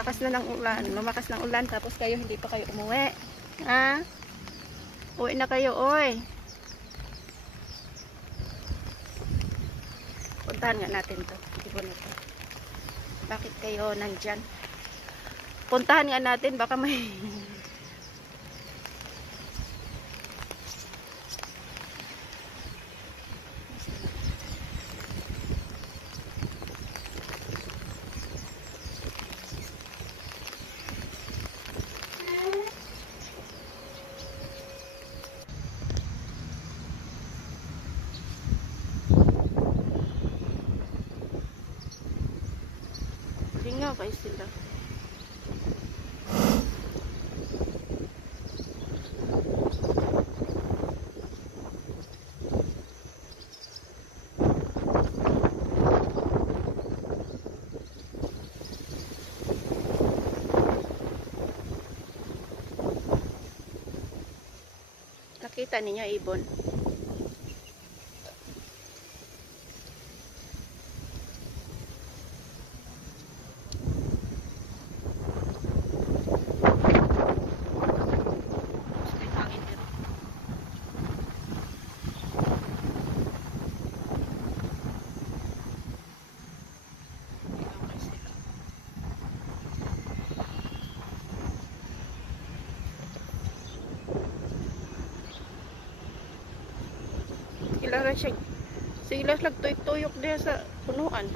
lakas na ng ulan. Lumakas ng ulan tapos kayo hindi pa kayo umuwi. Ha? Uwi na kayo, oy. Puntahan nga natin to. Ibon ito. Bakit kayo nandyan? Puntahan nga natin. Baka may... Ringaw kayo sila. Nakita ninyo ibon? Sila siya. Sila nagtuyok-tuyok diya sa punuan.